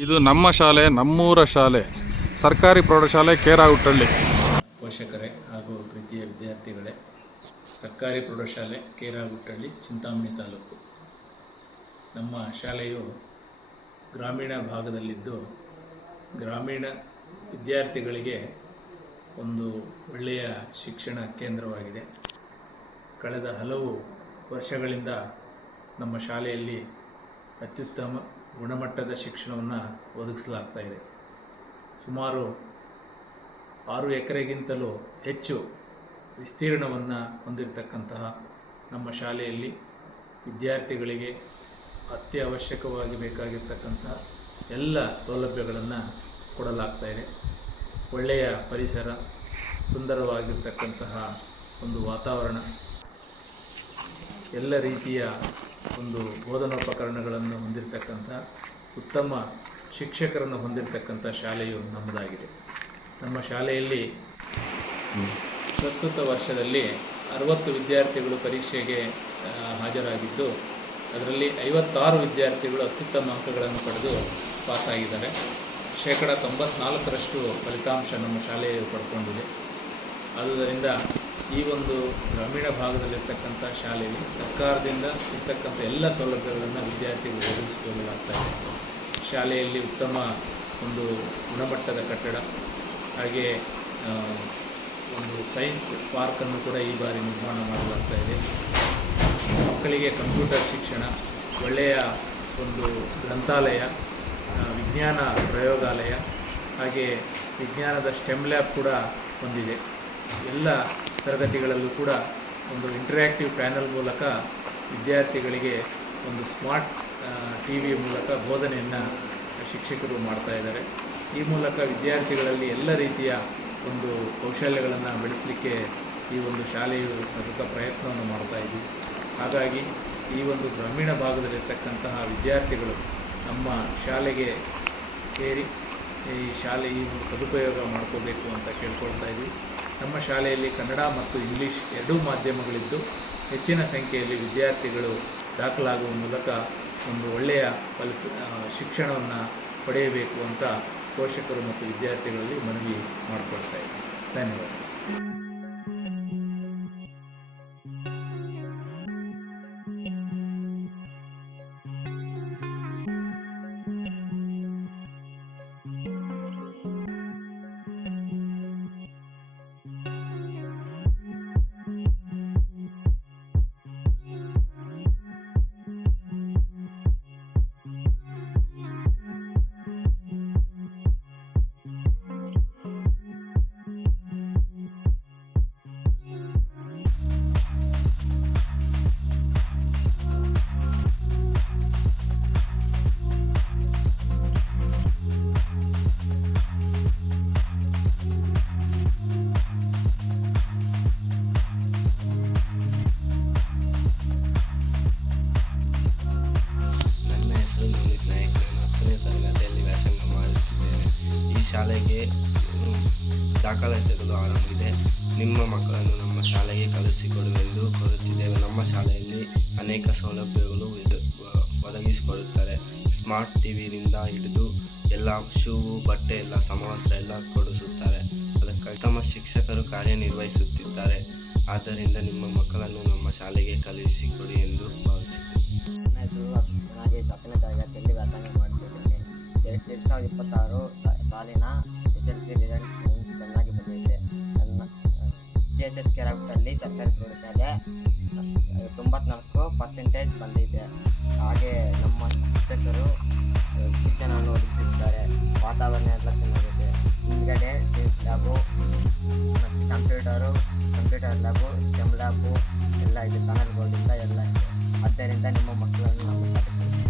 ಇದು ನಮ್ಮ ಶಾಲೆ, ನಮ್ಮೂರ ಶಾಲೆ, ಸರ್ಕಾರಿ ಪ್ರೌಢಶಾಲೆ ಕೇರಾಗುಟ್ಟಳ್ಳಿ. ಪೋಷಕರೇ ಹಾಗೂ ಪ್ರೀತಿಯ ವಿದ್ಯಾರ್ಥಿಗಳೇ, ಸರ್ಕಾರಿ ಪ್ರೌಢಶಾಲೆ ಕೇರಾಗುಟ್ಟಳ್ಳಿ, ಚಿಂತಾಮಣಿ ತಾಲೂಕು. ನಮ್ಮ ಶಾಲೆಯು ಗ್ರಾಮೀಣ ಭಾಗದಲ್ಲಿದ್ದು, ಗ್ರಾಮೀಣ ವಿದ್ಯಾರ್ಥಿಗಳಿಗೆ ಒಂದು ಒಳ್ಳೆಯ ಶಿಕ್ಷಣ ಕೇಂದ್ರವಾಗಿದೆ. ಕಳೆದ ಹಲವು ವರ್ಷಗಳಿಂದ ನಮ್ಮ ಶಾಲೆಯಲ್ಲಿ ಅತ್ಯುತ್ತಮ ಗುಣಮಟ್ಟದ ಶಿಕ್ಷಣವನ್ನು ಒದಗಿಸಲಾಗ್ತಾ ಇದೆ. ಸುಮಾರು 6 ಎಕರೆಗಿಂತಲೂ ಹೆಚ್ಚು ವಿಸ್ತೀರ್ಣವನ್ನು ಹೊಂದಿರತಕ್ಕಂತಹ ನಮ್ಮ ಶಾಲೆಯಲ್ಲಿ ವಿದ್ಯಾರ್ಥಿಗಳಿಗೆ ಅತ್ಯವಶ್ಯಕವಾಗಿ ಬೇಕಾಗಿರ್ತಕ್ಕಂತಹ ಎಲ್ಲ ಸೌಲಭ್ಯಗಳನ್ನು ಕೊಡಲಾಗ್ತಾ ಇದೆ. ಒಳ್ಳೆಯ ಪರಿಸರ, ಸುಂದರವಾಗಿರ್ತಕ್ಕಂತಹ ಒಂದು ವಾತಾವರಣ, ಎಲ್ಲ ರೀತಿಯ ಒಂದು ಬೋಧನೋಪಕರಣಗಳನ್ನು ಹೊಂದಿರತಕ್ಕಂಥ ಉತ್ತಮ ಶಿಕ್ಷಕರನ್ನು ಹೊಂದಿರತಕ್ಕಂಥ ಶಾಲೆಯು ನಮ್ಮದಾಗಿದೆ. ನಮ್ಮ ಶಾಲೆಯಲ್ಲಿ ಪ್ರಸ್ತುತ ವರ್ಷದಲ್ಲಿ 60 ವಿದ್ಯಾರ್ಥಿಗಳು ಪರೀಕ್ಷೆಗೆ ಹಾಜರಾಗಿದ್ದು, ಅದರಲ್ಲಿ 56 ವಿದ್ಯಾರ್ಥಿಗಳು ಅತ್ಯುತ್ತಮ ಅಂಕಗಳನ್ನು ಪಡೆದು ಪಾಸಾಗಿದ್ದಾರೆ. 94% ಫಲಿತಾಂಶ ನಮ್ಮ ಶಾಲೆಯು ಪಡ್ಕೊಂಡಿದೆ. ಆದುದರಿಂದ ಈ ಒಂದು ಗ್ರಾಮೀಣ ಭಾಗದಲ್ಲಿರ್ತಕ್ಕಂಥ ಶಾಲೆಯಲ್ಲಿ ಸರ್ಕಾರದಿಂದ ಇರ್ತಕ್ಕಂಥ ಎಲ್ಲ ಸೌಲಭ್ಯಗಳನ್ನು ವಿದ್ಯಾರ್ಥಿಗಳು ಒದಗಿಸಿಕೊಳ್ಳಲಾಗ್ತಾ ಇದೆ. ಶಾಲೆಯಲ್ಲಿ ಉತ್ತಮ ಒಂದು ಗುಣಮಟ್ಟದ ಕಟ್ಟಡ, ಹಾಗೆ ಒಂದು ಸೈನ್ಸ್ ಪಾರ್ಕನ್ನು ಕೂಡ ಈ ಬಾರಿ ನಿರ್ಮಾಣ ಮಾಡಲಾಗ್ತಾ ಇದೆ. ಮಕ್ಕಳಿಗೆ ಕಂಪ್ಯೂಟರ್ ಶಿಕ್ಷಣ, ಒಳ್ಳೆಯ ಒಂದು ಗ್ರಂಥಾಲಯ, ವಿಜ್ಞಾನ ಪ್ರಯೋಗಾಲಯ, ಹಾಗೆ ವಿಜ್ಞಾನದ ಸ್ಟೆಮ್ ಲ್ಯಾಬ್ ಕೂಡ ಹೊಂದಿದೆ. ಎಲ್ಲ ತರಗತಿಗಳಲ್ಲೂ ಕೂಡ ಒಂದು ಇಂಟರ್ಯಾಕ್ಟಿವ್ ಪ್ಯಾನಲ್ ಮೂಲಕ ವಿದ್ಯಾರ್ಥಿಗಳಿಗೆ ಒಂದು ಸ್ಮಾರ್ಟ್ ಟಿವಿ ಮೂಲಕ ಬೋಧನೆಯನ್ನು ಶಿಕ್ಷಕರು ಮಾಡ್ತಾ ಇದ್ದಾರೆ. ಈ ಮೂಲಕ ವಿದ್ಯಾರ್ಥಿಗಳಲ್ಲಿ ಎಲ್ಲ ರೀತಿಯ ಒಂದು ಕೌಶಲ್ಯಗಳನ್ನು ಬೆಳೆಸಲಿಕ್ಕೆ ಈ ಒಂದು ಶಾಲೆಯು ಸತತ ಪ್ರಯತ್ನವನ್ನು ಮಾಡ್ತಾ ಇದ್ದೀವಿ. ಹಾಗಾಗಿ ಈ ಒಂದು ಗ್ರಾಮೀಣ ಭಾಗದಲ್ಲಿರ್ತಕ್ಕಂತಹ ವಿದ್ಯಾರ್ಥಿಗಳು ನಮ್ಮ ಶಾಲೆಗೆ ಸೇರಿ ಈ ಒಂದು ಸದುಪಯೋಗ ಮಾಡ್ಕೋಬೇಕು ಅಂತ ಕೇಳ್ಕೊಳ್ತಾ ಇದ್ದೀವಿ. ನಮ್ಮ ಶಾಲೆಯಲ್ಲಿ ಕನ್ನಡ ಮತ್ತು ಇಂಗ್ಲೀಷ್ ಎರಡೂ ಮಾಧ್ಯಮಗಳಿದ್ದು, ಹೆಚ್ಚಿನ ಸಂಖ್ಯೆಯಲ್ಲಿ ವಿದ್ಯಾರ್ಥಿಗಳು ದಾಖಲಾಗುವ ಮೂಲಕ ಒಂದು ಒಳ್ಳೆಯ ಶಿಕ್ಷಣವನ್ನು ಪಡೆಯಬೇಕು ಅಂತ ಪೋಷಕರು ಮತ್ತು ವಿದ್ಯಾರ್ಥಿಗಳಲ್ಲಿ ಮನವಿ ಮಾಡಿಕೊಳ್ತಾ ಇದ್ದೀವಿ. ಧನ್ಯವಾದ. ಶಾಲೆಗೆ ದಾಖಲಾತಿಗಳು ಆರಂಭಿಸಿದೆ. ನಿಮ್ಮ ಮಕ್ಕಳನ್ನು ನಮ್ಮ ಶಾಲೆಗೆ ಕಳಿಸಿಕೊಡುವೆಂದು ಕೋರುತ್ತಿದ್ದೇವೆ. ನಮ್ಮ ಶಾಲೆಯಲ್ಲಿ ಅನೇಕ ಸೌಲಭ್ಯಗಳು ಒದಗಿಸಿಕೊಡುತ್ತಾರೆ. ಸ್ಮಾರ್ಟ್ ಟಿವಿಯಿಂದ ಹಿಡಿದು ಎಲ್ಲ ಶೂ, ಬಟ್ಟೆ, ಎಲ್ಲ ಸಮವಸ್ತ್ರ ಎಲ್ಲ ಕೊಡಿಸುತ್ತಾರೆ. ಅದಕ್ಕಾಗಿ ತಮ್ಮ ಶಿಕ್ಷಕರು ಕಾರ್ಯನಿರ್ವಹಿಸುತ್ತಿದ್ದಾರೆ. ಆದ್ದರಿಂದ ನಿಮ್ಮ ಮಕ್ಕಳನ್ನು ನಮ್ಮ ಶಾಲೆಗೆ ಕಳಿಸಿಕೊಡಿ ಎಂದು ಭಾವಿಸುತ್ತೇವೆ. ನಾಗೇಶ್ 10ನೇ ತರಗತಿಯಲ್ಲಿ ವ್ಯಾಸಂಗ ಮಾಡುತ್ತಿದ್ದೇನೆ. 2026 ಸಾಲಿನ SSLC ರಿಸಲ್ಟ್ ಚೆನ್ನಾಗಿ ಬಂದಿದೆ. ನನ್ನ JSS ಕೇರಾಗುಟ್ಟಳ್ಳಿ ಸರ್ಕಾರಿ ಪ್ರೌಢಶಾಲೆ 94% ಬಂದಿದೆ. ಹಾಗೆ ನಮ್ಮ ಶಿಕ್ಷಕರು ಶಿಕ್ಷಣವನ್ನು ಒದಗಿಸುತ್ತಾರೆ. ವಾತಾವರಣ ಎಲ್ಲ ಚೆನ್ನಾಗಿದೆ. ಹಿಂದ್ಗಡೆ ಸೈನ್ಸ್ ಲ್ಯಾಬು ಮತ್ತು ಕಂಪ್ಯೂಟರ್ ಲ್ಯಾಬು, ಸ್ಟೆಮ್ ಲ್ಯಾಬು ಎಲ್ಲ ಇದೆ. ಪ್ಯಾನಲ್ ಬೋರ್ಡಿಂದ ಎಲ್ಲ ಇದೆ. ಆದ್ದರಿಂದ ನಿಮ್ಮ ಮಕ್ಕಳನ್ನು ನಮ್ಮ ಶಾಲೆಗೆ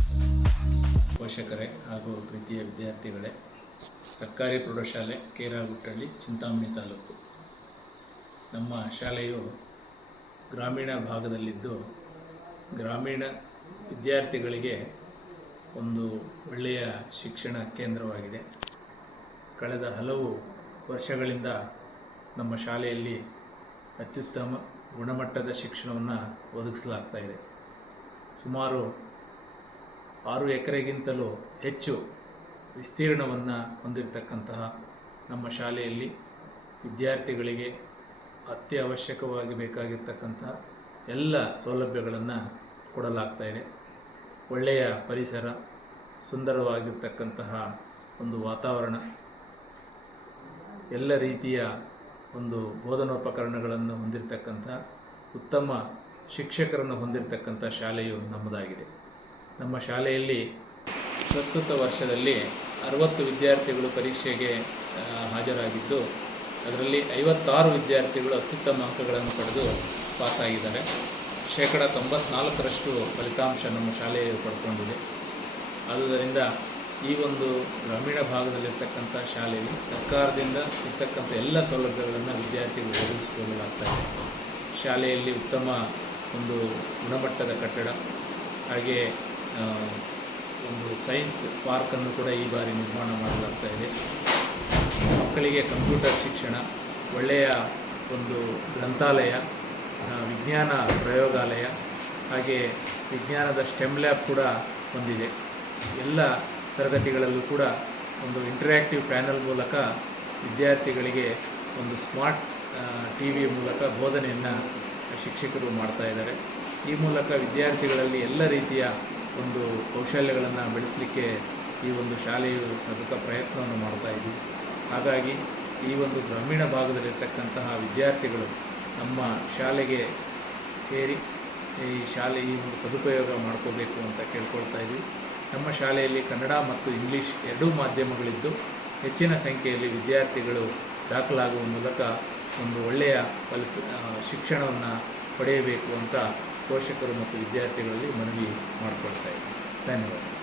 ಪೋಷಕರೇ ಹಾಗೂ ಪ್ರೀತಿಯ ವಿದ್ಯಾರ್ಥಿಗಳೇ, ಸರ್ಕಾರಿ ಪ್ರೌಢಶಾಲೆ ಕೇರಾಗುಟ್ಟಳ್ಳಿ, ಚಿಂತಾಮಣಿ ತಾಲೂಕು. ನಮ್ಮ ಶಾಲೆಯು ಗ್ರಾಮೀಣ ಭಾಗದಲ್ಲಿದ್ದು, ಗ್ರಾಮೀಣ ವಿದ್ಯಾರ್ಥಿಗಳಿಗೆ ಒಂದು ಒಳ್ಳೆಯ ಶಿಕ್ಷಣ ಕೇಂದ್ರವಾಗಿದೆ. ಕಳೆದ ಹಲವು ವರ್ಷಗಳಿಂದ ನಮ್ಮ ಶಾಲೆಯಲ್ಲಿ ಅತ್ಯುತ್ತಮ ಗುಣಮಟ್ಟದ ಶಿಕ್ಷಣವನ್ನು ಒದಗಿಸಲಾಗ್ತಾ ಇದೆ. ಸುಮಾರು 6 ಎಕರೆಗಿಂತಲೂ ಹೆಚ್ಚು ವಿಸ್ತೀರ್ಣವನ್ನು ಹೊಂದಿರತಕ್ಕಂತಹ ನಮ್ಮ ಶಾಲೆಯಲ್ಲಿ ವಿದ್ಯಾರ್ಥಿಗಳಿಗೆ ಅತ್ಯವಶ್ಯಕವಾಗಿ ಬೇಕಾಗಿರ್ತಕ್ಕಂತಹ ಎಲ್ಲ ಸೌಲಭ್ಯಗಳನ್ನು ಕೊಡಲಾಗ್ತಾ ಇದೆ. ಒಳ್ಳೆಯ ಪರಿಸರ, ಸುಂದರವಾಗಿರ್ತಕ್ಕಂತಹ ಒಂದು ವಾತಾವರಣ, ಎಲ್ಲ ರೀತಿಯ ಒಂದು ಬೋಧನೋಪಕರಣಗಳನ್ನು ಹೊಂದಿರತಕ್ಕಂಥ ಉತ್ತಮ ಶಿಕ್ಷಕರನ್ನು ಹೊಂದಿರತಕ್ಕಂಥ ಶಾಲೆಯು ನಮ್ಮದಾಗಿದೆ. ನಮ್ಮ ಶಾಲೆಯಲ್ಲಿ ಪ್ರಸ್ತುತ ವರ್ಷದಲ್ಲಿ 60 ವಿದ್ಯಾರ್ಥಿಗಳು ಪರೀಕ್ಷೆಗೆ ಹಾಜರಾಗಿದ್ದು, ಅದರಲ್ಲಿ 56 ವಿದ್ಯಾರ್ಥಿಗಳು ಅತ್ಯುತ್ತಮ ಅಂಕಗಳನ್ನು ಪಡೆದು ಪಾಸಾಗಿದ್ದಾರೆ. 94% ಫಲಿತಾಂಶ ನಮ್ಮ ಶಾಲೆಯು ಪಡ್ಕೊಂಡಿದೆ. ಆದುದರಿಂದ ಈ ಒಂದು ಗ್ರಾಮೀಣ ಭಾಗದಲ್ಲಿರ್ತಕ್ಕಂಥ ಶಾಲೆಯಲ್ಲಿ ಸರ್ಕಾರದಿಂದ ಸಿಗ್ತಕ್ಕಂಥ ಎಲ್ಲ ಸೌಲಭ್ಯಗಳನ್ನು ವಿದ್ಯಾರ್ಥಿಗಳು ಒದಗಿಸಿಕೊಳ್ಳಲಾಗ್ತಾ ಇದೆ. ಶಾಲೆಯಲ್ಲಿ ಉತ್ತಮ ಒಂದು ಗುಣಮಟ್ಟದ ಕಟ್ಟಡ, ಹಾಗೆ ಒಂದು ಸೈನ್ಸ್ ಪಾರ್ಕನ್ನು ಕೂಡ ಈ ಬಾರಿ ನಿರ್ಮಾಣ ಮಾಡಲಾಗ್ತಾ ಇದೆ. ಮಕ್ಕಳಿಗೆ ಕಂಪ್ಯೂಟರ್ ಶಿಕ್ಷಣ, ಒಳ್ಳೆಯ ಒಂದು ಗ್ರಂಥಾಲಯ, ವಿಜ್ಞಾನ ಪ್ರಯೋಗಾಲಯ, ಹಾಗೆ ವಿಜ್ಞಾನದ ಸ್ಟೆಮ್ ಲ್ಯಾಬ್ ಕೂಡ ಹೊಂದಿದೆ. ಎಲ್ಲ ತರಗತಿಗಳಲ್ಲೂ ಕೂಡ ಒಂದು ಇಂಟರ್ಯಾಕ್ಟಿವ್ ಪ್ಯಾನಲ್ ಮೂಲಕ ವಿದ್ಯಾರ್ಥಿಗಳಿಗೆ ಒಂದು ಸ್ಮಾರ್ಟ್ ಟಿ.ವಿ ಮೂಲಕ ಬೋಧನೆಯನ್ನು ಶಿಕ್ಷಕರು ಮಾಡ್ತಾ ಇದ್ದಾರೆ. ಈ ಮೂಲಕ ವಿದ್ಯಾರ್ಥಿಗಳಲ್ಲಿ ಎಲ್ಲ ರೀತಿಯ ಒಂದು ಕೌಶಲ್ಯಗಳನ್ನು ಬೆಳೆಸಲಿಕ್ಕೆ ಈ ಒಂದು ಶಾಲೆಯು ಸತತ ಪ್ರಯತ್ನವನ್ನು ಮಾಡ್ತಾ ಇದ್ದೀವಿ. ಹಾಗಾಗಿ ಈ ಒಂದು ಗ್ರಾಮೀಣ ಭಾಗದಲ್ಲಿರ್ತಕ್ಕಂತಹ ವಿದ್ಯಾರ್ಥಿಗಳು ನಮ್ಮ ಶಾಲೆಗೆ ಸೇರಿ ಈ ಒಂದು ಸದುಪಯೋಗ ಮಾಡ್ಕೋಬೇಕು ಅಂತ ಕೇಳ್ಕೊಳ್ತಾ ಇದ್ದೀವಿ. ನಮ್ಮ ಶಾಲೆಯಲ್ಲಿ ಕನ್ನಡ ಮತ್ತು ಇಂಗ್ಲೀಷ್ ಎರಡೂ ಮಾಧ್ಯಮಗಳಿದ್ದು ಹೆಚ್ಚಿನ ಸಂಖ್ಯೆಯಲ್ಲಿ ವಿದ್ಯಾರ್ಥಿಗಳು ದಾಖಲಾಗುವ ಮೂಲಕ ಒಂದು ಒಳ್ಳೆಯ ಶಿಕ್ಷಣವನ್ನು ಪಡೆಯಬೇಕು ಅಂತ ಪೋಷಕರು ಮತ್ತು ವಿದ್ಯಾರ್ಥಿಗಳಲ್ಲಿ ಮನವಿ ಮಾಡಿಕೊಳ್ತಾ ಇದ್ದೀವಿ. ಧನ್ಯವಾದ.